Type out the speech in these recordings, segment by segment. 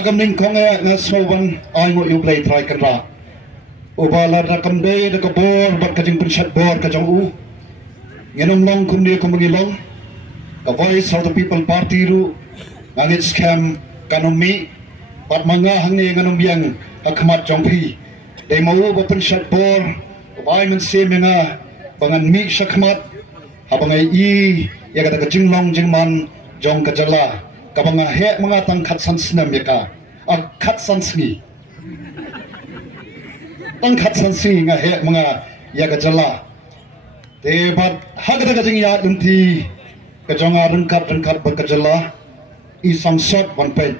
agam ning konge na sowan ai ngo yu play try kan ra ubala da kam de da ka bor bat ka jing prinsat bor ka jong u ngenom long kum dia kum ngilong ka voice of the people party ru ngit scam kanomi pat manga hangne nganom yang akmat jong phi de mau ba prinsat bor bai men se menga bangan mi shakmat habangai I ya kata jing long jing man jong ka jala ka banga he mga tang khat san snam ya ka khat san sni tang khat san sni nga he mga ya ka jala te bat hagada ka jing ya dunti ka jonga rengkat ba ka jala I sang shot one page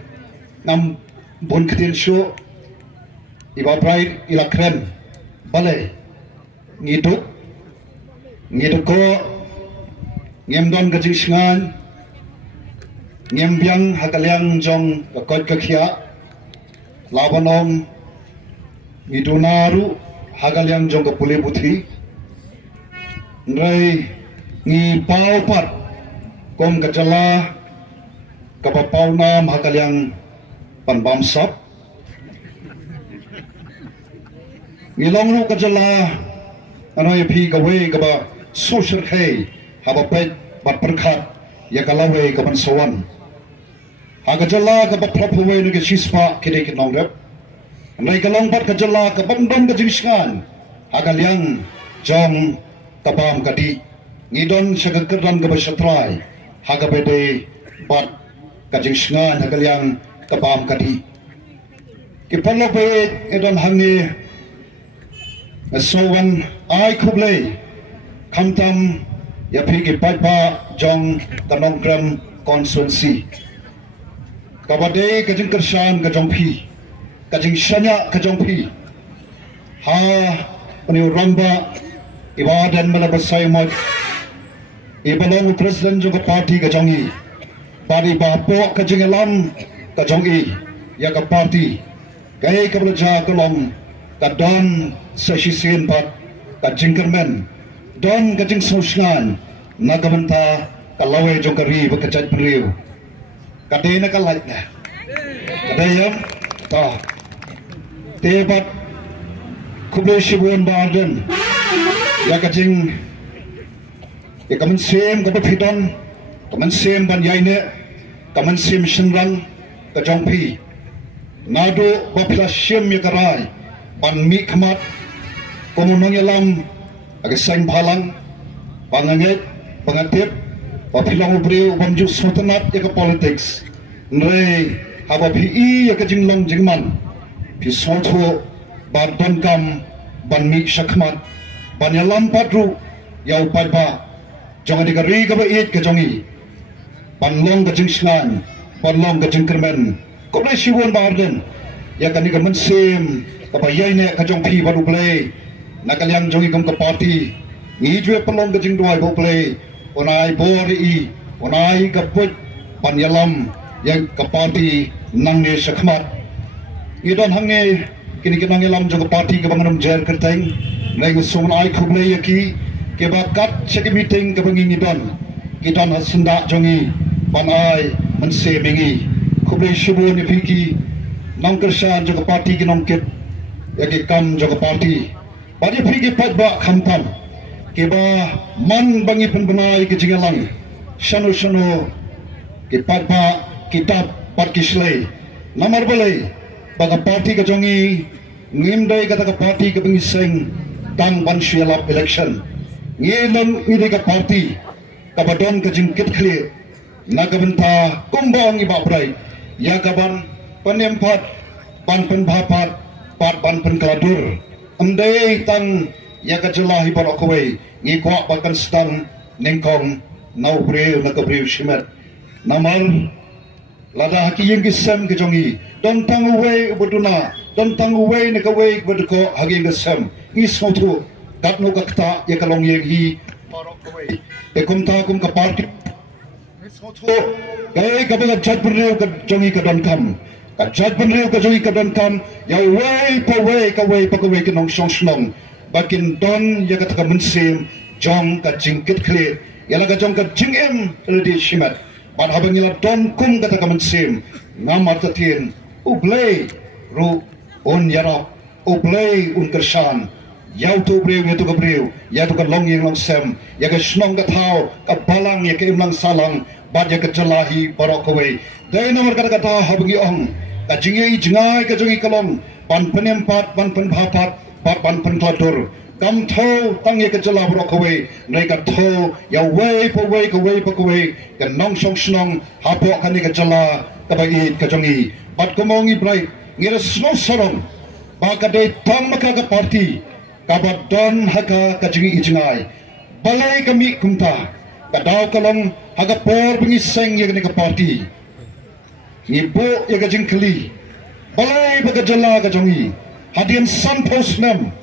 nam bon khatin show iba bright ila kren bale ngiduk ko ngem don ka jing sngan ngem biang hakalyang jong ka kot ka khia labanong midunaru hakalyang jong ka pule buthi ngai ngi pau pat kom ka jala ka pa pau nam hakalyang pan bam sap ngilong ru ka jala anoy phi ka we ka ba social khay haba pet bat perkhat ya kalawe ka ban sawan haga jala ka bat propwe nu ke shispa kide ke nong rep nai ka long bat ka jala ka ban dom ka jingskan haga liang jong ka bam ka di ngidon shaga kerdan ka ba shatrai haga bede bat ka jingskan haga liang ka bam ka di ke palo be edon hangi sawan ai khuble khamtam ya phiki paipa jong tanong gram constituency kabade kajing kershan kajong phi kajing shanya kajong phi ha pani ramba ibadan malabasai mod ibalong president jong party kajongi pari bapo kajing elam kajongi ya ka party kai kablaja kolong kadon sesisian pat kajingkermen don kajing sosngan nagamanta kalawe jong kari bekajat beriu kadena kalait na kadayam ta tebat kuble shibun barden ya kajing ya kaman sem ka pidon kaman sem ban yaine kaman sem shinrang ka jong phi nado bapla shem ya karai ban mi khamat komunong yalam aga saing bhalang panganget pangatip papilang ubriu bamju sotanat ya ka politics nre haba phi ya ka jinglong jingman phi sotho bar donkam ban mi shakmat ban yalam patru yau paiba jonga diga ri ka ba it ka jongi ban long ka jingslan ban long ka jingkermen ko le shiwon barden ya ka ni ka mensem ka ba yaine ka jong phi baru play nakalyang jongi kom ka party ngi jwe palong ka jing duai bo play onai bori onai ka put panyalam yang ka party nang ne shakmat idon hangne kini kinang yalam jo ka party ka banganam jer kerteng nai ko sung ai khuble yaki ke ba kat chek meeting ka bangi idon kidan hasunda jongi panai mense mengi khuble shibu ni phiki nang kershan jo ka party kinong kit yaki kam jo ka party bagi phiki patba khamtam ke ba man bangi penbenai ke jingalang shano ke patba kitab parkislei namar balai baga party ka jongi ngimdai kata ka party ka bangi seng tang ban shwelap election ngelam ide ka party ka badon ka jingkit khli nagabanta kumbang iba brai ya kaban panempat ban penbhapat pat ban penkaladur andai tang ya ka jelahi barokwe ngi kwa bakan stang nengkong nau breu na ka breu shimet namal lada haki yang gisam ke jongi don tang uwe buduna don tang uwe na ka we budko hagi gisam ngi sotu kat no ka kta ya ka long yeng hi barokwe e kum ta kum ka party sotu kai ka ba chat breu ka jongi ka don kam ka chat breu ka jongi ka don kam ya we pa we ka we ka nong song snong bakin don ya kata ka mensim jong ka jingkit khle yala ka jong ka jingem redi shimat ban habang ila don kum kata ka mensim ngamar tatin ublay ru on yarok ublay un kersan yau tu breu ya tu ka breu ya tu ka long yang long sem ya ka snong ka thau ka balang ya ka imlang salang bad ya ka jalahi barok away dai nomor kata kata habangi ong ka jingi jingai ka jingi kalong pan penempat pan penbhapat pan penkladur kam thau tang ya ka jala barok away nai ka thau ya way po way ka nong song snong hapo kan ka jala ka bai ka jingi pat komongi brai ngira snong sarong ba ka dai tam ka ka party kabat don haka kajingi ijingai balai kami kumta kadau kalong haga por bengi seng ya ke party ngibo ya kajing keli balai bagajala kajongi hadian sampos nem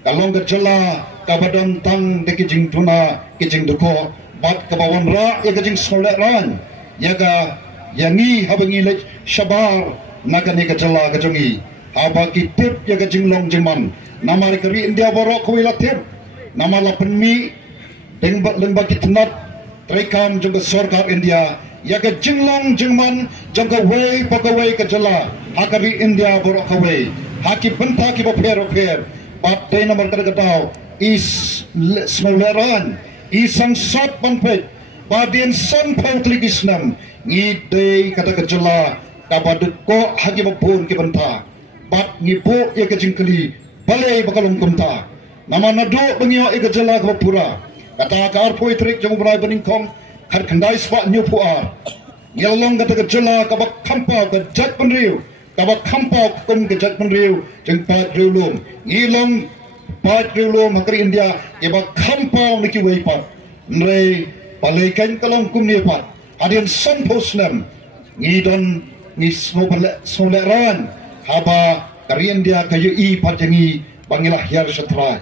kalong gajala kabadon tang de kijing tuna kijing duko bat kabawan ra ya kajing solek ran ya ga yangi habangi lek shabar nakani gajala kajongi haba kitip ya kajing long jeman nama kari India borok kuwi latip nama lapen mi lengba kitnat trekam juga sorkar India ya ke jinglong jingman jangka wei pagawai ke jala hakari India borok kuwi haki benta ki boper pat dei nomor kadau is smoleran isang sot panpet badien san pautli kisnam ngi dei kata ke jala kabaduk ko haki bopun ki benta pat ngipo ya ke jingkeli balai bakalong kumta nama nado bangyo ika jala ka pura kata ka arpoi trik jong brai baning kong kar khandai swa nyu puar yalong kata ka jala ka bak khampa ka jat panriu ka bak khampa kum ka jat panriu jeng pat riulum ngilong pat riulum hakari India ke bak khampa niki wei pat nrei balai kan kalong kum ni pat hadian san posnam ngidon ngi smoleran haba Karian dia kayu i pajangi bangilah hiar setrai.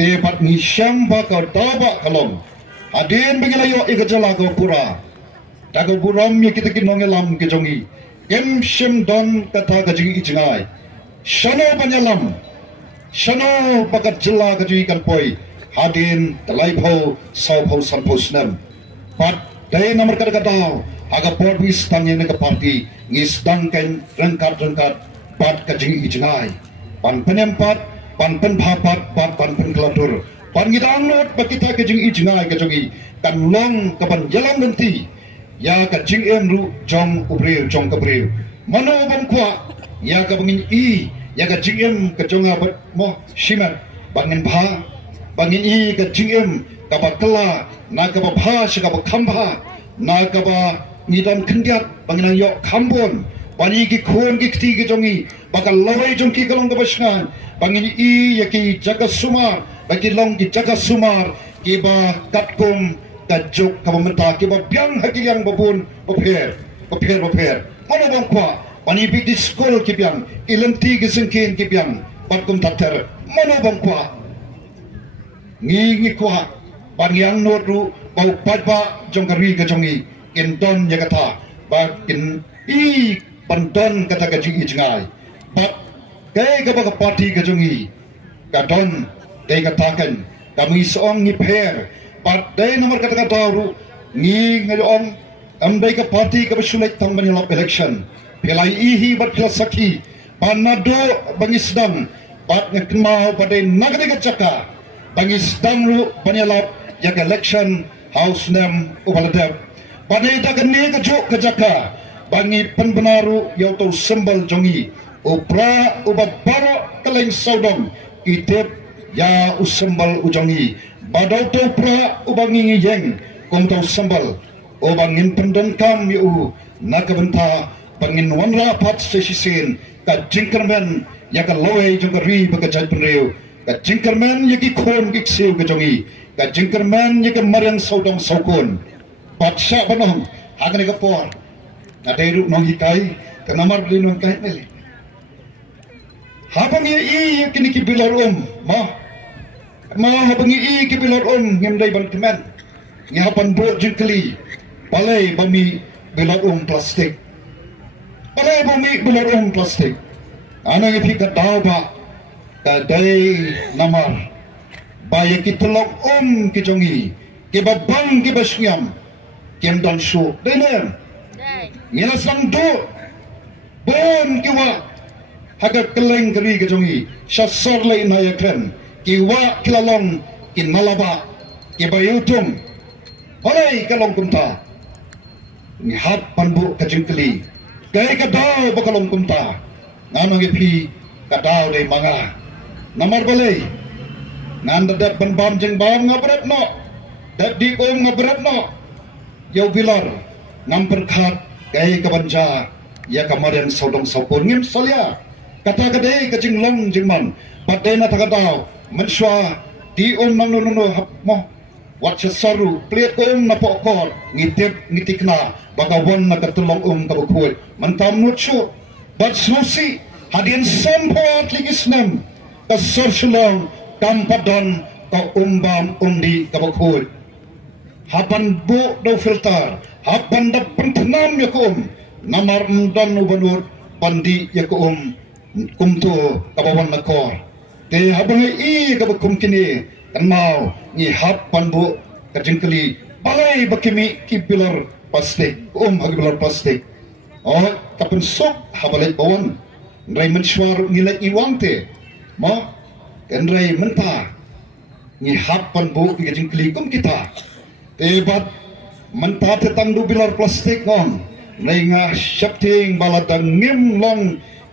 Tepat ni syamba kau tabak kalong. Adin bangilah yo ikajala kau pura. Dago buram ya kita kinongelam kejongi. Kem shem don kata kajongi ijengai. Shano banyalam. Shano bakat jela kajongi kalpoi. Hadin telaipo saupo samposnem. Pat daya nomor kata-kata. Aga porbis tangnya ke parti. Ngis dangken rengkat. Pat kajing ijengai pan penempat pan penbhapat pan penkladur pan ngidangnot bakita kajing ijengai kajongi kan long kapan jalan nanti ya kajing emru jong ubreu jong kabreu mano bangkwa ya kabangin i ya kajing em kajonga mo shimat bangin bha bangin i kajing em kabakla na kababha shikaba khambha na kaba ngidan khendiat bangin yo khambon Pani ki khon ki khti ki jongi bakal lawai jong ki kalong kabasngan bangin i yaki jaga sumar bagi long ki jaga sumar ki ba katkum kajuk kabamenta ki ba biang haki yang babun bopher mana bang kwa pani bi di school ki biang ilenti ki singkin ki biang patkum tatter mana bang kwa ngi kwa bangyang notru bau patpa jong kari ka jongi kin don yakata ba kin i Panton kata kajing ijengai, pat kay kabag party kajungi, kadon kay katakan kami seong ngipher, pat day nomor kata kataru ngi ngayong amday ka party kabasulit tang Manila election, pilay ihi bat klasaki, panado bangisdang, pat ngakmaw paday nagadi katsaka, bangisdang ru Manila yak election house nem upaladeb, paday dagani kajuk kajaka. Bangi penbenaru yau tau sembal jongi upra ubabaro keleng saudong itip ya usembal ujongi badau tau pra ubangi ngiyeng kong tau sembal ubangin pendengkam yu nakabenta bangin wanra pat sesisin ka jingkermen ya ka lowe jong ka ri bagajat penriu ka jingkermen ya ki khon ki siu ka jongi ka jingkermen ya ka marang saudong saukun pat sya banong hagani ka por ada hidup nong hikai, kenamar beli nong kai meli. Habang i kini ki bilor ma habang i ki bilor ngemdai bantiman, ngapan bo jengkeli, balai bami bilor plastik, balai bami bilor plastik. Ana ngepi kadau ba, kadai namar, baya ki telok ki jongi, ki babang ki basyam, kem dan show, dener. Ngina sang do bon kiwa haga keleng keri kejongi syasor le naya kren kiwa kilalong kin malaba kibayutum oleh kalong kumta ni hat panbu kajingkeli gay kadao bakalong kumta nganong ipi kadao de manga namar balay nanda dat banbam jeng bam ngabret no dat di ngabret no yau bilar ngam berkat gay kabanja ya kamarin sodong sopor ngim solia kata kadai kajing long jeng man patena takadao menswa di nang no mo wat sesaru pliat na pokor ngitip ngitikna bagawan na katulong kabukut mantam nutsu bat susi hadin sampuat ligisnem kasorsulong kampadon ka umbam umdi kabukut hapan bu do filter hapan da pentenam yakum namar dan ubanur pandi yakum kumtu kabawan nakor te habangi I kabakum kini kan mau ni hapan bu kajingkeli balai bakimi kipilar plastik hagi pilar plastik oh kapan sok habalai bawan rai mensuar nilai iwante mo kan rai menta ni hapan bu kajingkeli kum kita tebat menta tetang du pilar plastik on rai nga syapting baladang ngim long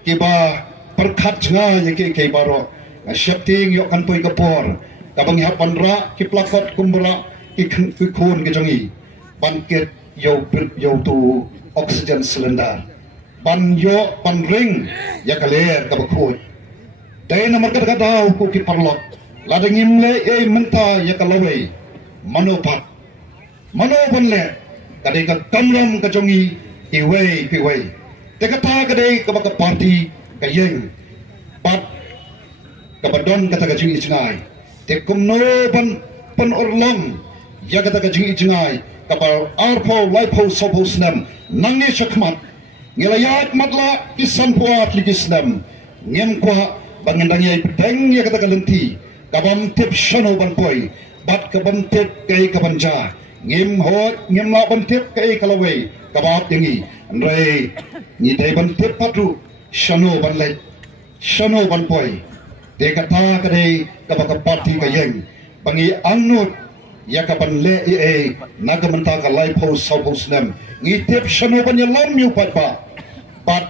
kiba perkat nga yake ke baro syapting yok kan poi kapor kabang hapan ra ki plakot kumbra ki kun ke jongi bangkit yo tu oxygen cylinder ban yo ban ring ya kaler ka bakut dai na markat kadau ku ki parlot ladang imle e menta ya kalawai manopat manoban le kadai ka kamram ka jongi iwei piwei te kata kadai ka baka party ka yeng pat ka badon kata ka jingi jingai te kumno pan orlong ya kata ka jingi jingai kapal arpo laipo sopo snam nangi syakmat ngelayat matla isan puat ligi snam ngem kwa bangendangnya pedeng ya kata ka lenti kabam tip shano ban poi bat kabam tip kai kabanja ngem hot ngem la ban tip kai kalawai kabab yangi andre ni dai ban tip patu shano ban lai shano ban poi de kata kadai kabaka party ka yeng bangi angnut ya kapan le nagamanta ka laipo sopo snam ngi tip shano ban yalam yu pat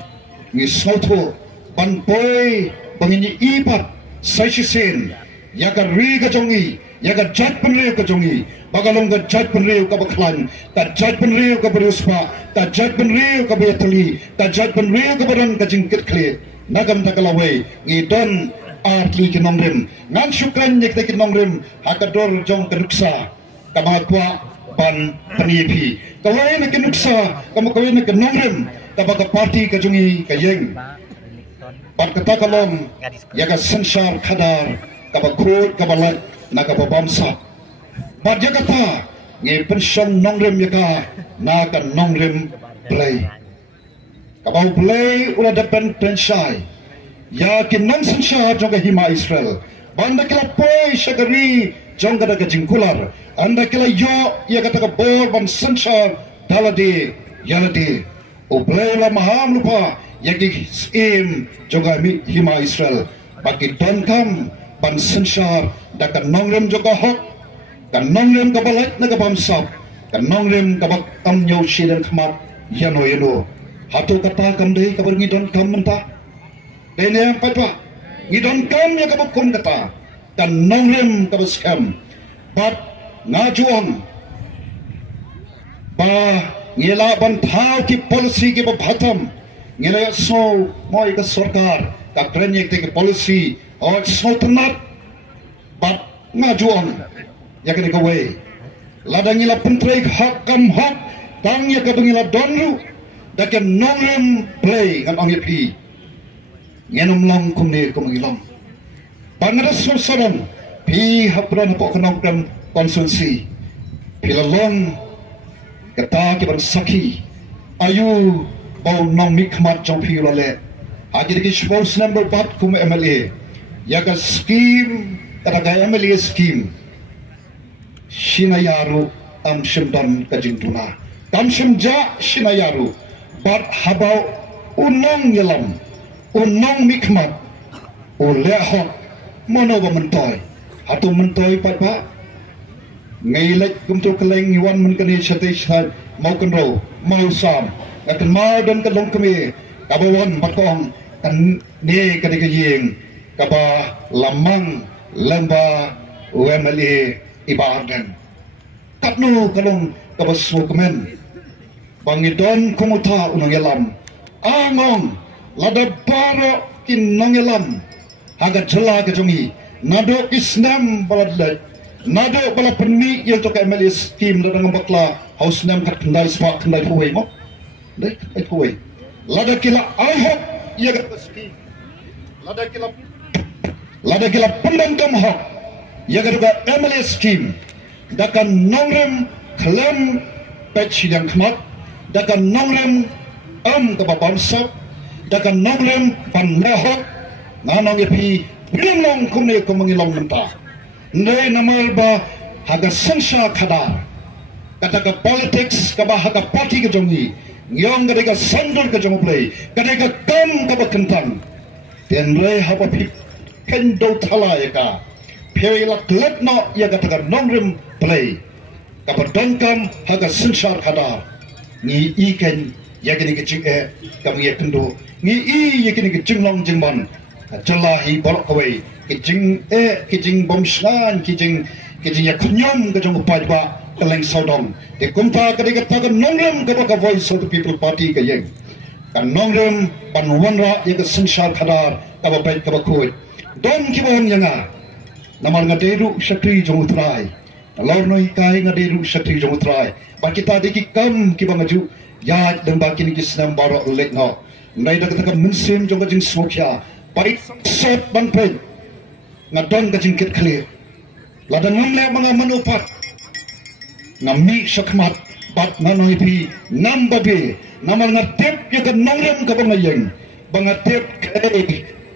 ngi soto ban boy bangi ni ipat saishin ya ka ri ka jongi ya ka jat pan re ka jongi bagalong ka jat pan re ka baklan ka jat pan re ka beruspa ka jat pan re ka betali ka jat pan re ka badan ka jingkit kle nagamanta ka lawai ngi don atli kinongrim ngan syukran nek te kinongrim hakador jong keruksa kama kwa ban panipi kawai nak kinuksa kama kawai nak kinongrim kama ka party ka jungi ka yeng pat kata kalong ya ka sensar khadar kama khut kama lat na ka bamsa pat ya kata nge pension nongrim ya ka na ka nongrim play kama play ula depan penshai ya kinang sensha jongga hima Israel banda kila poi syagari jongga daga jingkular anda kila yo ya kata ka bor ban sensha dalade yalade ublela maham lupa ya ki im jongga hima Israel bagi donkam ban sensha daga nongrem jongga hok kan nongrem ka balat naga bamsap kan nongrem ka bak am nyaw shidan khmat yano hatu kata kamdei ka bergi donkam menta dene yang patwa ngidon kam ya kabukum kata dan nongrem kabuskam bat ngajuang ba ngela ban thau ki policy ki bhatam ngela so moi ka sarkar ka trenye ki policy or so tanat bat ngajuang ya kene ka we ladang ngela pentrek hak kam hak tang ya ka bengila donru dakan nongrem play kan ongi ngenom long kumne kumilom Bangladesh Sulsaran pi hapran po kanong konsulsi pilalong kata ki ban saki ayu bau nong mikmat jong pi lole agi ki sponsor number 4 kum MLA ya ka scheme kata ga MLA scheme shinayaru am shimdan kajintuna kam shimja shinayaru bat habau unong yalam unong mikmat ulehok mono ba mentoy hatu mentoy pa ngai lek kum tu keleng yuan men kani chate chat mau kan ro mau sam kan ma dan kan long kami kabawan bakong kan ne kadi kajing kaba lamang lamba wemali ibadan katnu kalong kaba sukemen bangidon kumuta unang yalam angong lada baro kin nong yalam hagat jela kejongi nado isnam baladlet nado bala penmi yang to MLA scheme lada ngambakla house nam kat kendai spa kendai kuwei mo dai kuwei lada kila ahok ya gat scheme lada kila pendangkam hok ya gat MLA scheme dakan nongrem klem pech yang khmat dakan nongrem kababam sap dakan nongrem panahok nanong ipi bilang long kumne kumangilong mentah Ndai namal ba haga sensha khadar kata ka politics ka ba haga party ka jongi nyong ka sandul ka jong play ka kam ka ba kentang ten re haba pi kendo thala ya ka pheri la klet no ya ka ta nongrim play ka ba donkam haga sensha khadar ni iken ya ka ni ka ching e ka mi kendo ni ya ka ni ka jinglong jingban jalahi bolok kawai kijing bomslan kijing ya kunyam ke jong upai ba keleng sodong de kumpa ke de ta nongrem ke ka voice of the people party ke yeng kan nongrem pan wanra ye ke sensar khadar ka ba pai ka ba khoi don ki bon yanga namar ngaderu sakri jong utrai lor noi kai ngaderu sakri jong utrai ba kita de ki kam ki ba ngaju ya deng ba kini ki snam baro lek no nai da ka munsim jong ka jing smokya pai sot ban pai ngadon ka jingkit clear lada ngamle mga manupat ngami sakmat bat nanoi pi nambabe namal ngatep ya ka nongrem ka bangayeng bangatep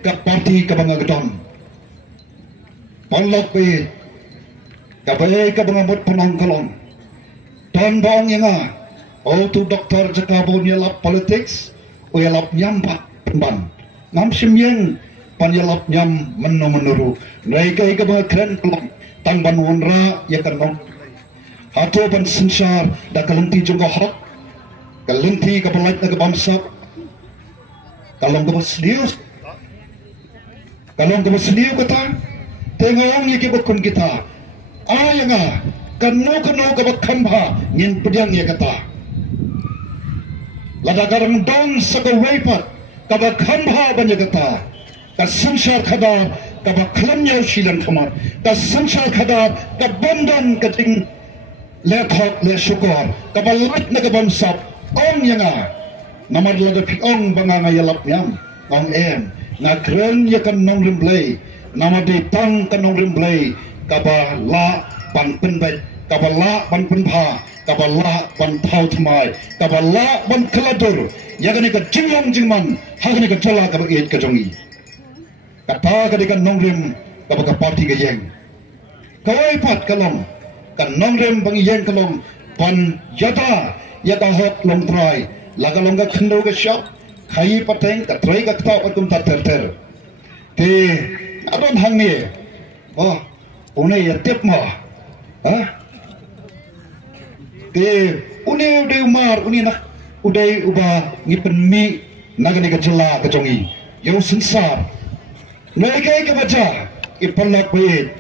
ka party ka bangadon palok pe ka bae ka bangamot punong kalong don bong yanga o tu doktor jakabon yalap politics o yalap nyampak pemban ngam simyeng panyalap nyam menuru nai kai ka ba kren klong tang ban wonra ya kan nong hato ban sensar da kalenti jong hak kalenti ka balait na ka bamsak kalong ka baslius kata tengong ye ke bakun kita ayanga kanu ka ba khamba ngin pudyang ye kata lada garang dong sa ka waipat ka ba khamba ban ye kata ka sensar khadar ka ba khlam yaw shilan khamar ka sensar khadar ka bondan ka ting le thok le shukor ka ba lat na ka bamsap ong yanga namar la da piong banga ngayalap nyam ong em na kren ya kan nong rimblay namar de tang kan nong rimblay ka ba la ban penbet ka ba la ban penpa ka ba la ban thau thmai ka ba la ban khaladur ya kan ka jinglong jingman ha kan ka chala ka ba et ka jongi kata kadikan nongrim kapag party gayeng kawai pat kalong kan nongrim bang yeng kalong pan yata hot long try laga longa khndo ga shop khai pateng ka try ka ta akum ta ter te adon hang ni oh une ya tep ma ha te une de mar une nak udai uba ni penmi nagani ka jela ka jongi yo sensar Mereka ke baca ipalak baik.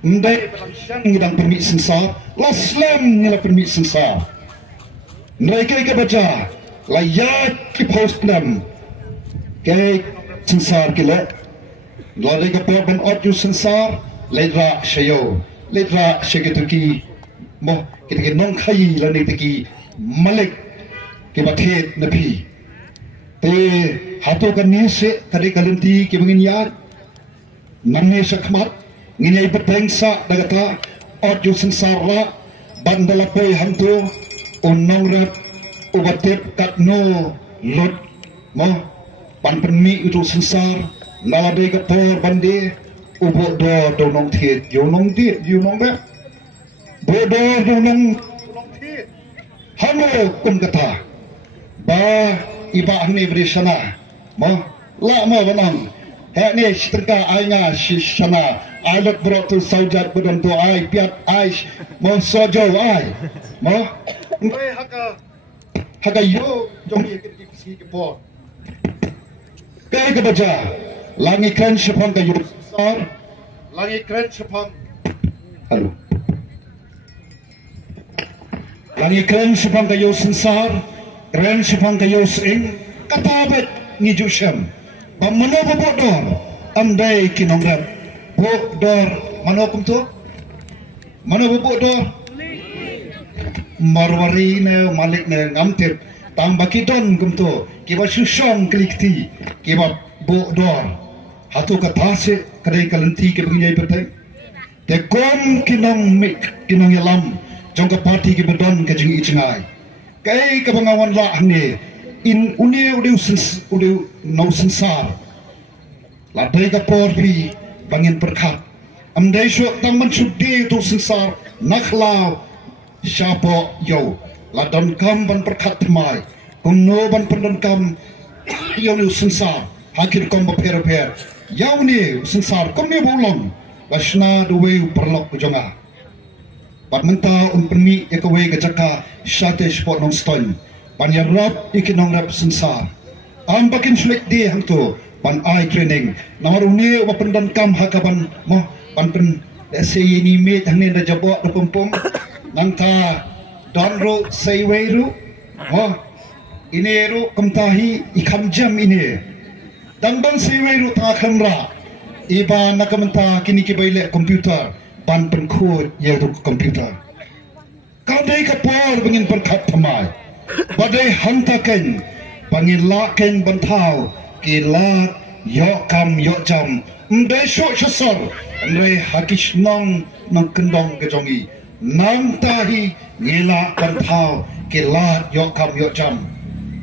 Ndai syang ngidang permit sensar, la slam ngila permit sensar. Mereka ke baca layak ki post nam. Ke sensar kila. Lade ke porban audio sensar, ledra shayo, ledra shagituki mo kita nong khai lani tiki malik ke bathet nabi. Te hato kan ni se tadi kalenti ke bangin yar namne sakmat ngini betengsa dagata audio sensara bandala poi hantu onongrat ubatep katno lot mo panpenmi itu sensar nalade ke por bande ubo do nong thiet yo nong be bodo do nong thiet halo kum kata ba iba ni berisana mo la mo banang he ni setengah ai nga sana ai lot bro tu saujat budan tu ai piat ai mo sojo ai mo ngai haka yo jong ye ki ki po kai ka baca langi kren sepang ka yo sar langi kren sepang halo langi kren sepang ka yo sensar kren sepang ka yo sing katabet ni jusem bamano bodor amdai kinongrat bodor mano kumto mano bodor marwari ne malik ne ngamtep tambaki don kumto kiba susong klikti kiba bodor hatu katase kadai kalanti ke begini bertai te kom kinong mik kinong yalam jongka parti ke bedon ke jing icngai kai ka bangawan la ne in unia udah nau sensar ladai ka porpi bangin berkat amdai syok taman sudi tu sensar naklau siapa yo ladon kam ban berkat mai kumno ban pendon kam yo ni sensar hakir kom berper yau ni sensar kom ni bolong lasna duwe perlok kujonga pat menta unpeni ekawe gajaka syate sport non stone Panya rap ikinong rap sensar. Am bakin sulit di hang tu pan eye training. Nomor uni wa pendan kam hakaban mo pan pen se ini me hang ni da jabok da pompom. Nang ta donro seiweru mo ini ru kumtahi ikam jam ini. Dan ban seiweru ta kamera. Iba nakamenta kini ki baile komputer pan pen kod ye tu komputer. Kadai kapor bengin perkat tamai. Badai hantakan pangilakan bantau kilat yok kam yok jam ndai syok syasar ndai hakis nong kendong kejongi nang tahi ngilak bantau kilat yok kam yok jam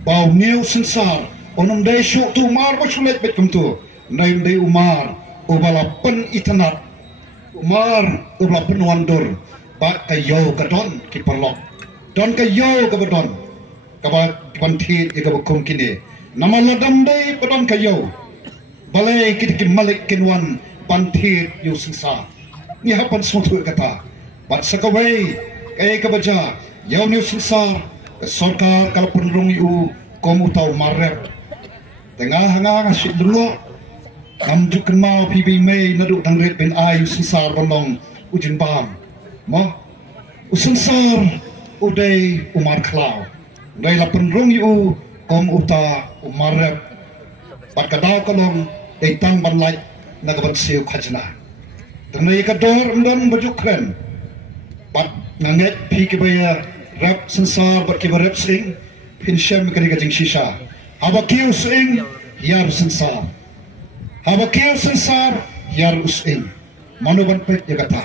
bau new sensar onum dai syok tu mar basulet betum tu ndai umar ubala pen itanat umar ubala pen wandur bak kayo kadon ki perlok don kayo ka bedon kaba panthi ikabu kum kini nama ladam dai padon kayo balai kit malik kinwan panthi yu singsa ni hapan smotu kata bat sakawai kai kabaja yau ni singsa sarkar kala penrung yu komu tau marep tengah hanga ngasih dulu amjuk kenal pibi mei naduk tangret ben ayu singsa bolong ujin bam mo usinsar udai umar klau Dai la penrung yu kom uta umarep pat kadau kolong dai tang ban lai na gabat siu khajna tanai ka dor ndon bajuk kren pat nanget pi ke baya rap sensar bat ke rap sing pin shem kari ka jing shisha aba kiu sing yar sensar aba kiu sensar yar using manu ban pek ya kata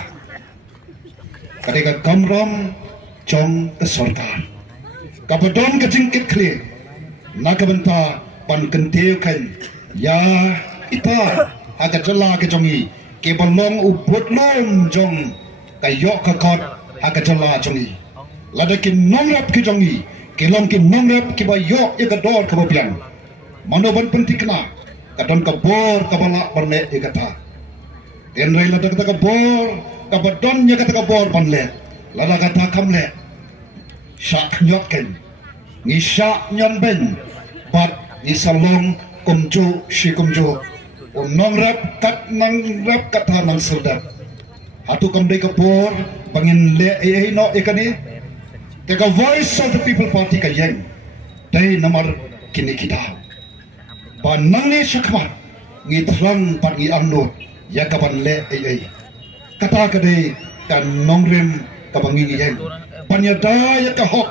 kadai kamram chong ke sarkar kabadon kejingkit kli nakabenta pan kentiu kan ya ita agak jela kejongi ke balong ubut lom jong kayok kakot agak jela jongi ladakin nongrap kejongi ke long ke nongrap ke bayok ya kador kababian manoban pentikna kadon kabor kabala barne ikata tenrai ladak kata kabor kabadon ya kata kabor panle ladak kata kamle syak nyotken ni syak nyon ben bat ni salong kumjo si kumjo unong rap kat nang rap kata nang sedap hatu kamdai kapor bangin le no ikani teka voice of the people party ka yang dai nomor kini kita banang ni syakmat ni thrang pat ni anut ya kapan le kata kadai kan nongrem kabangini yang panyada ya kahok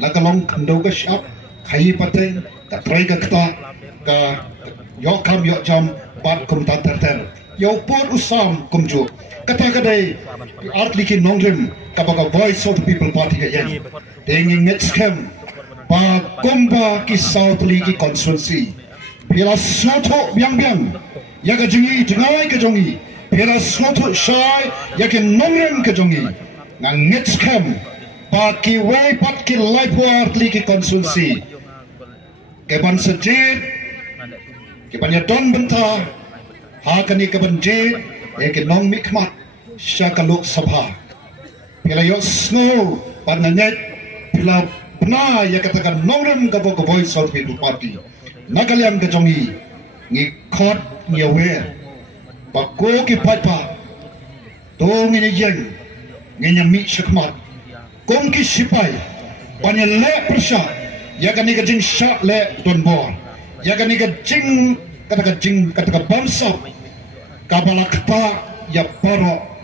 nakalong kandau ka syap kai pateng ka try ka kata ka yok kam yok jam bat kum ta ter yok pot usam kumju kata kadai art likin nongrem kabaga voice of the people party ka yan tenging next cam pa kumba ki south ligi constituency pila soto biang ya ka jingi jingai ka jongi pila soto shai ya ke nongrem ka jongi ngang next cam Paki way patki life art liki konsulsi keban sejid keban ya don bentah ha kani keban jid ke nong mikmat syakaluk sabha pila yo snow pananet pila benar ya katakan nongrem ka voice of the people party nakalyam ka jongi ngi khot ngi awe pa ko ki papa to ngi yeng ngi nyami shakmat kom ki sipai panya le persha ya kani ka jing sha le don bor ya kani ka jing kata bamsa kabalakpa ya paro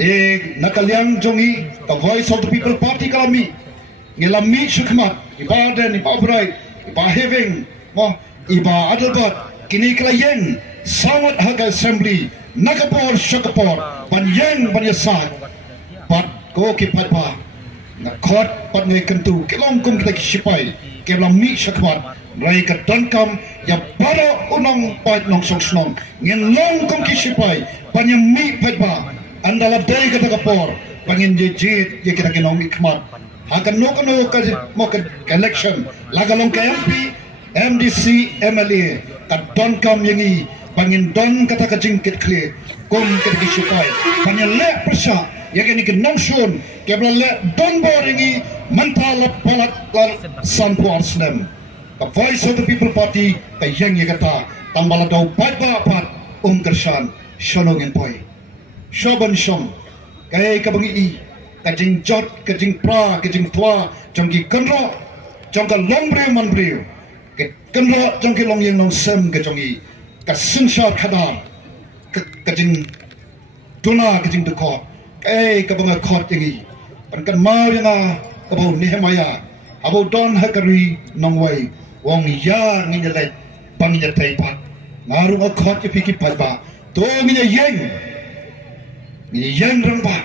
nakalyang jongi the voice of the people party kalami ngilami shukmat ibadan ibabrai ibaheving mo iba adalbat kini klayeng sangat haga assembly nakapor shakapor banyang banyasat pat ko ki patpa nakot pat ne kentu kilong kum kita sipai kelami shakmat rai ka dankam ya baro unong pat nong songsnong ngin long kum ki sipai banyami patpa andala day kata kapor pangin jejit ye kita kinong ikmat akan no mo election lagalong ka MP MDC MLA ka don kam yangi pangin don kata ka jingkit kle kom ka gisupai pangin le prasa ye kini kinong shon kebla le don boringi mental palat sanpo arsnem the voice of the people party ka yangi kata tambala daw patba pat kershan shonongin poi shoban shom kay kabangi kajing jot kajing pra kajing tua jongki kenro jongka longbre manbre kenro jongki longyeng nong sem kajongi kasinshar khadar kajing duna kajing dekot kabanga khot yangi kan mau yanga kabau nehemaya abau don hakari nongwai wong ya nginjale banginya taipat ngarung khot piki patba to nginya yeng rangba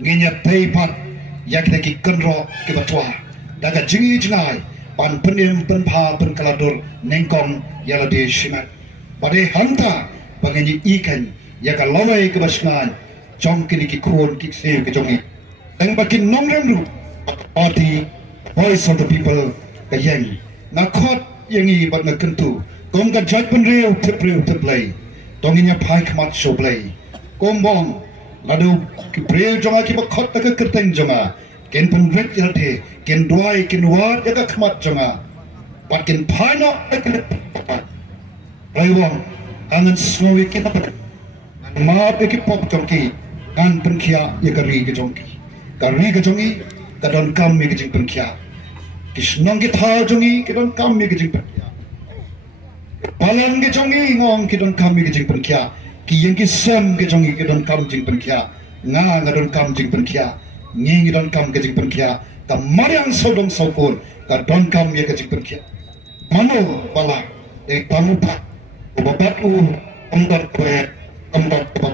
nginya taipat yak neki kenro ke batwa daga jingi jingai pan penim penpa penkaladur nengkong yala de shimat pade hanta bangeni ikan yaka lawai ke basngan jong kini ki khon ki se ke jongi dang bakin nongrem ru party voice of the people ka yang nakot yangi bat na kentu kom ka jat pen reu teplay donginya pai kmat show play kombong ladu ki breu jonga ki bakot ta ka kerteng jonga ken pen ret yate ken duai ken war ya ka kmat jonga pat ken phano raiwong angan smowi ken ma pe ki pop jonki an pen khia ya ka ri ke jonki ka jongi ka don kam mi ke jing pen khia kisnong ki tha jongi ke don kam mi ke jing pen khia palang ke jongi ngong ke don kam mi ke jing pen khia ki yang ki sem ke jongi ke don kam jing pen khia nga don kam jing pen khia ngi don kam ke jing pen khia ka mariang sodong sokon ka don kam ye ke jing pen khia mano bala tamu pa babat amdar ko amdar pa